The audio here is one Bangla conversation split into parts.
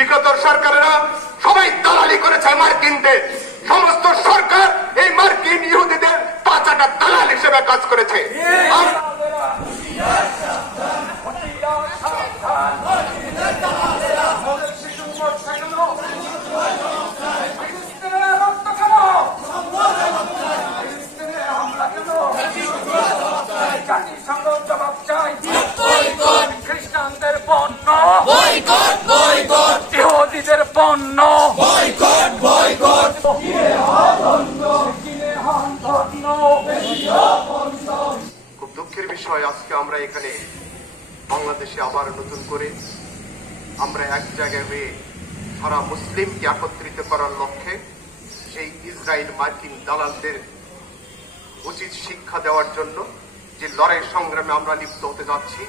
বিগত সরকারেরা সবাই দালালি করেছে মার্কিনদের। সমস্ত সরকার এই মার্কিন ইহুদিদের পাচাটা দালাল হিসেবে কাজ করেছে। খ্রিস্টানদের পণ্য বয়কট, বয়কট, ইহুদিদের পণ্য বয়কট, বয়কট। খুব দুঃখের বিষয়, আজকে আমরা এখানে বাংলাদেশে আবার নতুন করে আমরা এক জায়গায় হয়ে সারা মুসলিমকে একত্রিত করার লক্ষ্যে সেই ইসরায়েল মার্কিন দালালদের উচিত শিক্ষা দেওয়ার জন্য যে লড়াই সংগ্রামে আমরা লিপ্ত হতে যাচ্ছি,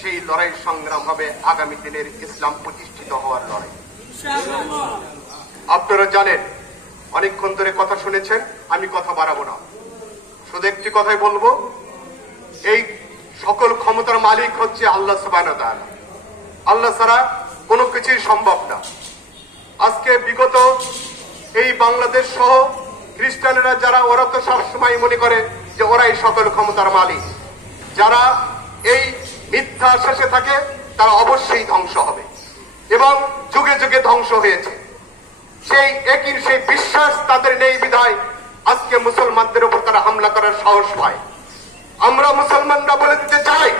সেই লড়াই সংগ্রাম হবে আগামী দিনের ইসলাম প্রতিষ্ঠিত হওয়ার লড়াই। আপনারা জানেন, অনেকক্ষণ ধরে কথা শুনেছেন, আমি কথা বাড়াবো না, শুধু একটি কথাই বলবো, এই সকল ক্ষমতার মালিক হচ্ছে আল্লাহ সুবহানাহু ওয়া তাআলা। আল্লাহ ছাড়া কোনো কিছুই সম্ভব না। আজকে বিগত এই বাংলাদেশ সহ খ্রিস্টানেরা যারা, ওরা তো সবসময় মনে করে যে ওরাই সকল ক্ষমতার মালিক। যারা এই মিথ্যা শেষে থাকে তারা অবশ্যই ধ্বংস হবে এবং যুগে যুগে ধ্বংস হয়েছে। সেই বিশ্বাস তাদের নেই বিধায় আজকে মুসলমানদের উপর তারা হামলা করার সাহস পায়। আমরা মুসলমানরা বলে দিতে চাই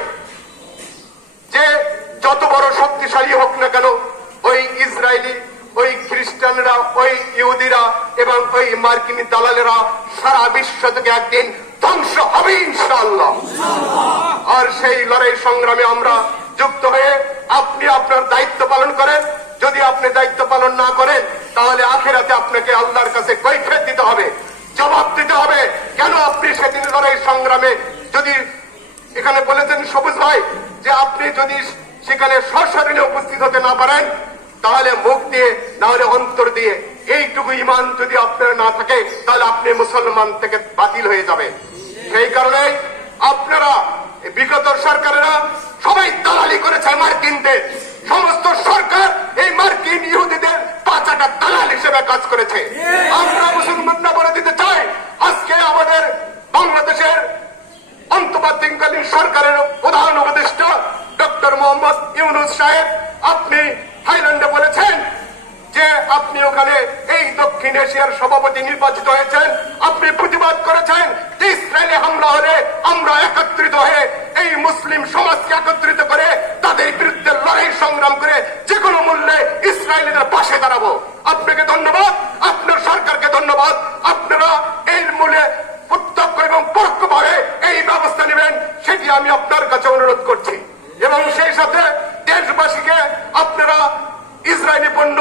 যে যত বড় শক্তিশালী হোক না কেন, ওই ইসরায়েলি, ওই খ্রিস্টানরা, ওই ইহুদিরা এবং ওই মার্কিন দালালেরা সারা বিশ্ব থেকে একদিন ধ্বংস হবে ইনশাআল্লাহ। আর সেই লড়াই সংগ্রামে আমরা যুক্ত হয়ে আপনি আপনার দায়িত্ব পালন করেন। যদি আপনি দায়িত্ব পালন না করেন তাহলে আখিরাতে আপনাকে আল্লাহর কাছে কৈফিয়ত দিতে হবে, জবাব দিতে হবে। কেন আপনি সেদিন লড়াই সংগ্রামে, যদি এখানে বলেছেন সবুজ ভাই যে আপনি যদি সেখানে সশরীরে উপস্থিত হতে না পারেন তাহলে মুখ দিয়ে না হলে অন্তর দিয়ে এইটুকু ঈমান যদি আপনার না থাকে তাহলে আপনি মুসলমান থেকে বাতিল হয়ে যাবেন। সেই কারণে আপনারা, বিগত সরকারেরা সবাই দালালি করেছে মার্কিনদের। সমস্ত সরকার এই মার্কিন ইহুদিদের পাচাটা দালাল হিসেবে কাজ করেছে। আমরা মুসলমানরা বলে দিতে চাই, আজকে আমাদের বাংলাদেশের অন্তর্বর্তীকালীন সরকারের প্রধান উপদেষ্টা ডক্টর মোহাম্মদ ইউনূস সাহেব, আপনি থাইল্যান্ডে বলেছেন যে আপনি ওখানে এই দক্ষিণ এশিয়ার সভাপতি নির্বাচিত হয়েছেন। আপনি প্রতিবাদ করেছেন যে ইসরায়েলে হামলা হলে আমরা একত্রিত হয়ে এই মুসলিম সমাজকে একত্রিত করে তাদের বিরুদ্ধে লড়াই সংগ্রাম করে যে কোনো মূল্যে ইসরায়েলিদের পাশে দাঁড়াবো। আপনাকে ধন্যবাদ, আপনার সরকারকে ধন্যবাদ। আপনারা এর মূলে প্রত্যক্ষ এবং পরোক্ষভাবে এই ব্যবস্থা নেবেন, সেটি আমি আপনার কাছে অনুরোধ করছি। এবং সেই সাথে দেশবাসীকে আপনারা ইসরায়েলি পণ্য,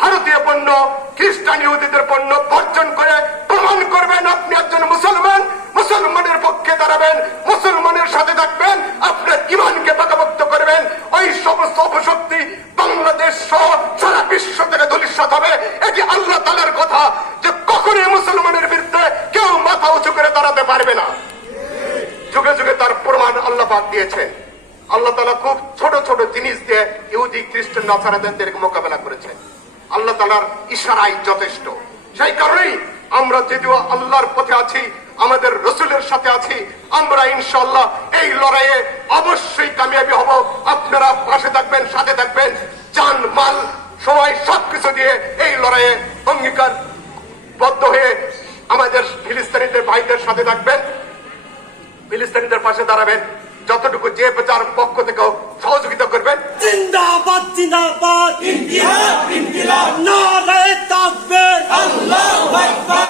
ভারতীয় পণ্য, খ্রিস্টান ইহুদিদের পণ্য বর্জন করে প্রমাণ করবেন আপনি একজন মুসলমান, মুসলমানের পক্ষে দাঁড়াবেন, মুসলমানের সাথে থাকবেন, আপনার ঈমানকে পাকাপোক্ত করবেন। ওই সমস্ত অপশক্তি বাংলাদেশ সহ সারা বিশ্ব থেকে ধূলিসাৎ হবে। এটি আল্লাহ তাআলার কথা যে কখনোই মুসলমানের বিরুদ্ধে কেউ মাথা উঁচু করে দাঁড়াতে পারবে না। যুগে যুগে তার প্রমাণ আল্লাহ পাক দিয়েছেন। আল্লাহ তাআলা খুব ছোট ছোট জিনিস দিয়ে ইহুদি, খ্রিস্টান, নাসারাদের মোকাবেলা করেছেন। আল্লাহ তাআলার ইশারাই যথেষ্ট। সেই কারণেই আমরা যদিও আল্লাহর পথে আছি, আমাদের রসুলের সাথে আছি, আমরা ইনশাআল্লাহ এই লড়াইয়ে অবশ্যই কামিয়াবি হব। আপনারা পাশে থাকবেন, সাথে থাকবেন, জান মাল সময় সবকিছু দিয়ে এই লড়াইয়ে অঙ্গীকারবদ্ধ হয়ে আমাদের ফিলিস্তিনিদের ভাইদের সাথে থাকবেন, ফিলিস্তিনিদের পাশে দাঁড়াবেন। যতটুকু যে যার পক্ষ থেকে সহযোগিতা করবেন। জিন্দাবাদ, জিন্দাবাদ, ইন্ডিয়া